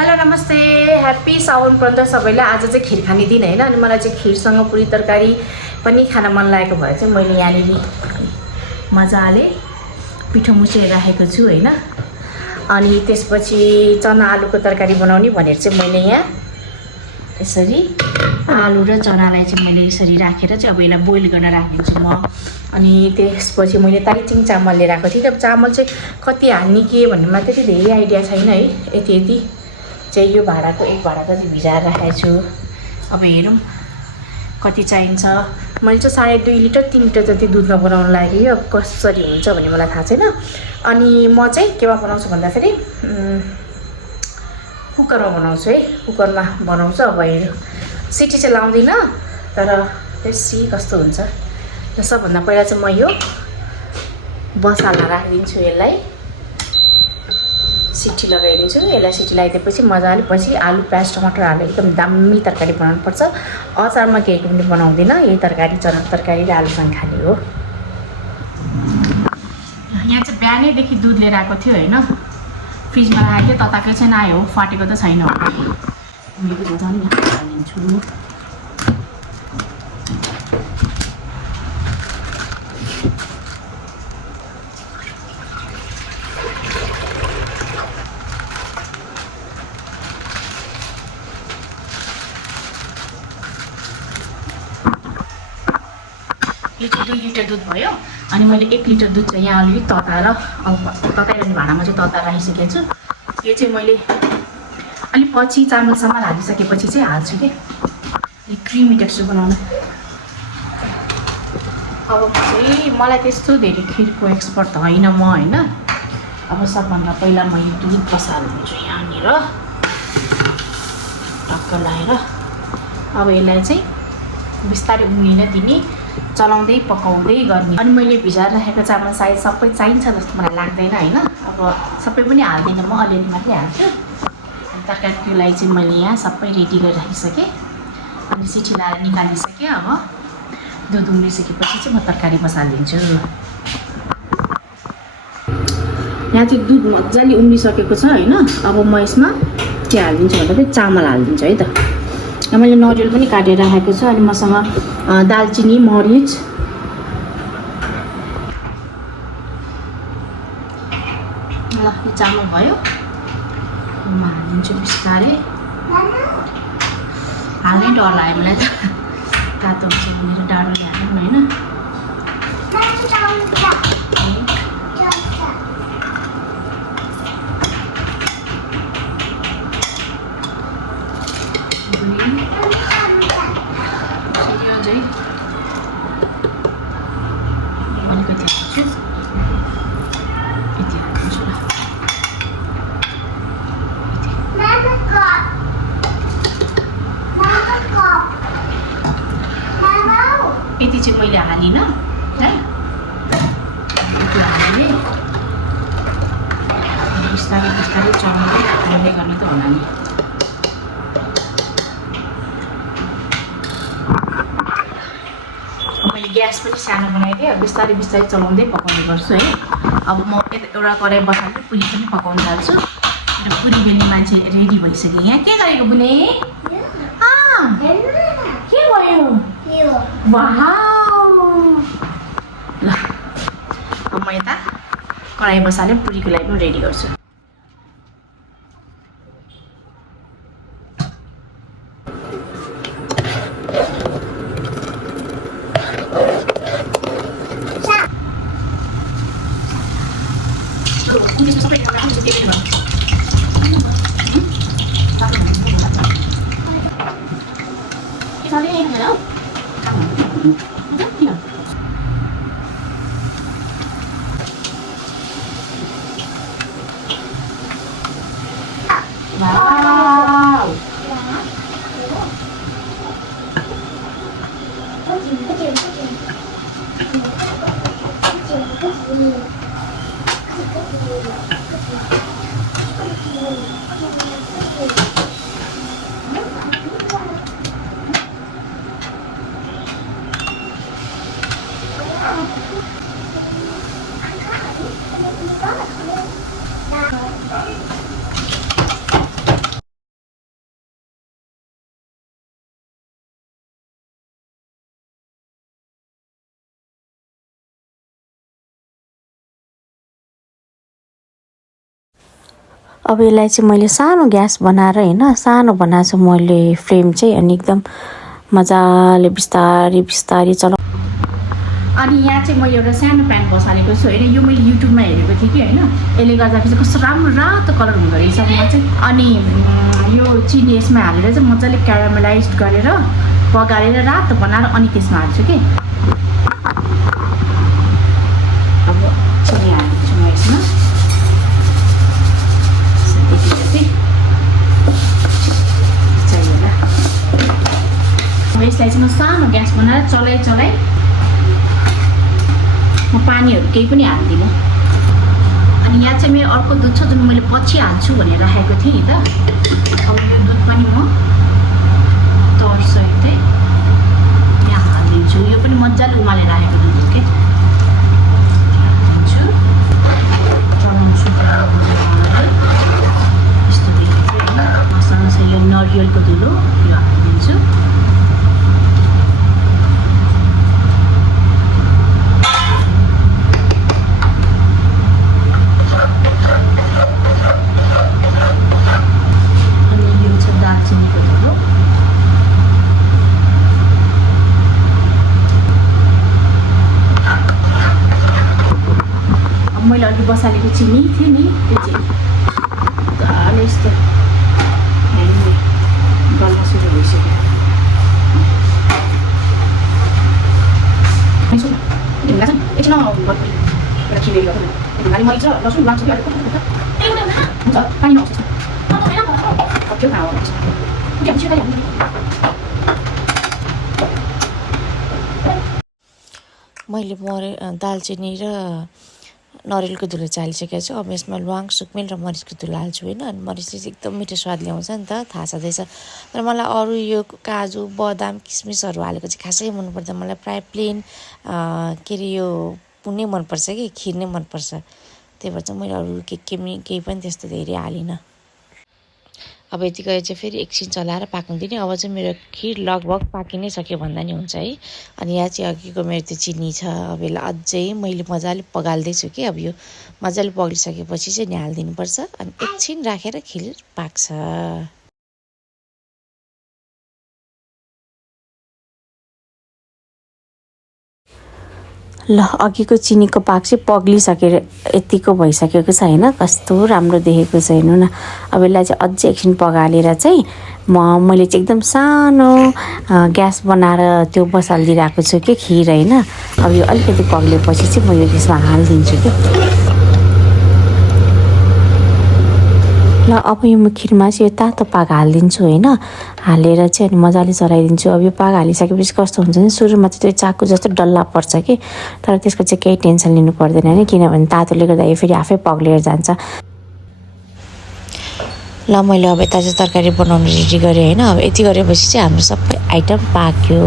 Hello नमस्ते happy साउन पन्ध्र सबैलाई। आज चाहिँ खिर खाने दिन हैन, अनि मलाई चाहिँ खिरसँग पुरी तरकारी पनि खान मन लागेको भएर चाहिँ मैले यहाँनिर मजाले पिठो मुछेर राखेको छु हैन। अनि त्यसपछि चना आलुको तरकारी बनाउने भनेर चाहिँ मैले यहाँ यसरी आलु र चनालाई चाहिँ मैले यसरी राखेर चाहिँ अब यसलाई बोइल गर्न राखिदिन्छु म। अनि त्यसपछि मैले ताइचिङ चामल लिएर आएको थिएँ। अब चामल चाहिँ कति हाल्ने के भन्नेमा त्यति धेरै आइडिया छैन है। यति चाहिँ यो भाँडाको एक भाँडाको चाहिँ भिजाएर राखेको छु। अब हेरौँ कति चाहिन्छ। मैले चाहिँ 2.5 लिटर 3 लिटर जति दुधमा बनाउनु लाग्यो। अब कसरी हुन्छ भन्ने मलाई थाहा छैन। अनि म चाहिँ केमा बनाउँछु भन्दाखेरि कुकरमा बनाउँछु है। कुकरमा बनाउँछु। अब हेरौँ सिटी चाहिँ लाउँदिनँ, तर त्यसै कस्तो हुन्छ। र सबभन्दा पहिला चाहिँ म यो बसाल्न राखिदिन्छु। यसलाई सिटी लगाइदिन्छु। यसलाई सिटी लगाइदिएपछि मजाले पछि आलु प्याज टमाटर हालेर एकदम दामी तरकारी बनाउनुपर्छ। अचारमा केही पनि बनाउँदिनँ। यही तरकारी चना तरकारी र आलुसँग खाने हो। यहाँ चाहिँ बिहानैदेखि दुध लिएर आएको थियो होइन, फ्रिजमा राखेको थियो। तताकै चाहिँ आयो, फाटेको त छैन। मैले मजाले हालिदिन्छु। यो चाहिँ 2 लिटर दुध भयो। अनि मैले 1 लिटर दुध चाहिँ यहाँ अलिकति तताएर तताइरहने भाँडामा चाहिँ तताएर राखिसकेको छु। यो चाहिँ मैले अलिक पछि चामलसँग हालिसकेपछि चाहिँ हाल्छु कि क्रिमी टेक्सचर बनाउनु। अब चाहिँ मलाई त्यस्तो धेरै खिरको एक्सपर्ट त होइन म होइन। अब सबभन्दा पहिला म यो दुध बसालिदिन्छु यहाँनिर टक्क लगाएर। अब यसलाई चाहिँ बिस्तारै उम्लिन दिने, चलाउँदै पकाउँदै गर्ने। अनि मैले भिजाएर राखेको चामल सायद सबै चाहिन्छ जस्तो मलाई लाग्दैन होइन। अब सबै पनि हाल्दिनँ, म अलिअलि मात्रै हाल्छु। अनि तरकारीको लागि चाहिँ मैले यहाँ सबै रेडी गरेर राखिसकेँ। अनि सिटी लाएर निकालिसकेँ। अब दुध उम्लिसकेपछि चाहिँ म तरकारी बसालिदिन्छु। यहाँ चाहिँ दुध मजाले उम्लिसकेको छ होइन। अब म यसमा के हालिदिन्छु भन्दाखेरि चामल हालिदिन्छु है त। यहाँ मैले नरिवल पनि काटेर राखेको छु। अनि मसँग दालचिनी मरिच ल यो चामल भयो। म हालिदिन्छु बिस्तारै। हाल्नै डर लाग्यो मलाई त, तातो हुन्छ भनेर डाडो हाल्नु होइन। यति चाहिँ मैले हालिनँ है। त्यो हाल्ने बिस्तारै बिस्तारै चलाउँदै हाल्दै गर्ने त होला नि। मैले ग्यास पनि सानो बनाइदिएँ। बिस्तारै बिस्तारै चलाउँदै पकाउने गर्छु है। अब म एउटा कराई बसाल्छु, पुरी पनि पकाउन थाल्छु। र पुरी बेल्ने मान्छे रेडी भइसक्यो। यहाँ के गरेको बुने? के भयो? वाउ ल अब म यता कराई बसालेँ, पुरीको लागि पनि रेडी गर्छु। Wow. अब यसलाई चाहिँ मैले सानो ग्यास बनाएर होइन सानो बनाएको छु मैले फ्लेम चाहिँ अनि एकदम मजाले बिस्तारै बिस्तारै चलाउ। अनि यहाँ चाहिँ मैले एउटा सानो प्यान बसालेको छु होइन यो मैले युट्युबमा हेरेको थिएँ कि होइन यसले गर्दाखेरि चाहिँ कस्तो राम्रो रातो कलर हुँदो रहेछ म चाहिँ। अनि यो चिनी यसमा हालेर चाहिँ मजाले क्यारामलाइज गरेर पगालेर रातो बनाएर अनि त्यसमा हाल्छु कि। अब चिनी हाल्छु म यसमा यसलाई चाहिँ म सानो ग्यास बनाएर चलाइ म पानीहरू केही पनि हाल्दिनँ। अनि यहाँ चाहिँ मेरो अर्को दुध छ जुन मैले पछि हाल्छु भनेर राखेको थिएँ नि त। अब यो दुध पनि म तर्सहितै यहाँ हालिदिन्छु। यो पनि मजाले उमालेर राखेको दुध हो कि हालिदिन्छु चलाउँछु यस्तो देखेको होइन मसँग यो नरिवलको धुलो यो हालिदिन्छु। मैले अघि बसालेको चिनी थियो नि त्यो चिनी मजाले यस्तो गल्न सुरु भइसक्यो। एकछिन एउटा खिरेर अनि मैले चाहिँ लसुन लाग्छ कि हुन्छ पानी नआउँछ मैले दालचिनी र नरिवलको धुलो चालिसकेको छु। अब यसमा ल्वाङ सुकमेल र मरिचको धुलो हाल्छु होइन। अनि मरिचले चाहिँ एकदम मिठो स्वाद ल्याउँछ नि त थाहा छँदैछ। तर मलाई अरू यो काजु बदाम किसमिसहरू हालेको चाहिँ खासै मन पर्दैन। मलाई प्रायः प्लेन के अरे यो नै मनपर्छ कि खिर नै मनपर्छ। त्यही भएर चाहिँ मैले अरू केही पनि त्यस्तो धेरै हालिनँ। अब यति गएर चाहिँ फेरि एकछिन चलाएर पाक्नु दिने। अब चाहिँ मेरो खिर लगभग पाकि नै सक्यो भन्दा नि हुन्छ है। अनि यहाँ चाहिँ अघिको मेरो त्यो चिनी छ अब यसलाई अझै मैले मजाले पगाल्दैछु कि अब यो मजाले पग्लिसकेपछि चाहिँ नि हालिदिनुपर्छ। अनि एकछिन राखेर खिर पाक्छ। ल अघिको चिनीको पाक चाहिँ पग्लिसकेर यतिको भइसकेको छ होइन कस्तो राम्रो देखेको छ हेर्नु न। अब यसलाई चाहिँ अझै एकछिन पगालेर चाहिँ मैले चाहिँ एकदम सानो ग्यास बनाएर त्यो बसालिदिइरहेको छु कि खिर होइन। अब यो अलिकति पग्लेपछि चाहिँ म यो त्यसमा हालिदिन्छु कि। ल अब यो म खिरमा चाहिँ यो तातो पाक हालिदिन्छु होइन। हालेर चाहिँ अनि मजाले चलाइदिन्छु। अब यो पाक हालिसकेपछि कस्तो हुन्छ भने सुरुमा चाहिँ त्यो चाकु जस्तो डल्ला पर्छ कि तर त्यसको चाहिँ केही टेन्सन लिनु पर्दैन होइन किनभने तातोले गर्दा यो फेरि आफै पग्लेर जान्छ। ल मैले अब यता चाहिँ तरकारी बनाउनु रेडी गरेँ होइन। अब यति गरेपछि चाहिँ हाम्रो सबै आइटम पाक्यो।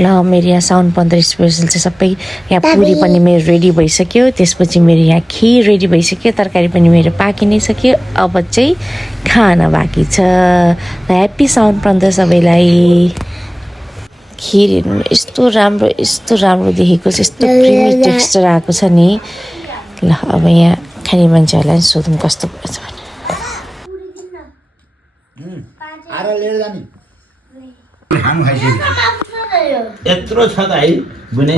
ल मेरो यहाँ साउन 15 स्पेसल चाहिँ सबै यहाँ पुरी पनि मेरो रेडी भइसक्यो। त्यसपछि मेरो यहाँ खिर रेडी भइसक्यो। तरकारी पनि मेरो पाकि नै सक्यो। अब चाहिँ खाना बाँकी छ। ह्याप्पी साउन 15 सबैलाई। खिर हेर्नु यस्तो राम्रो देखेको छ यस्तो क्रिमी टेक्स्चर आएको छ नि। ल अब यहाँ खाने मान्छेहरूलाई सोधौँ कस्तो भएछ भने। खानु खाइसक्यो यत्रो छ त है बुने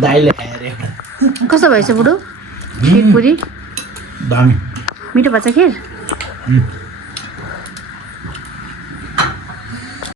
दाइले खाएर एउटा कस्तो भएछ बुढो खिर पुरी दामी मिठो भएछ खिर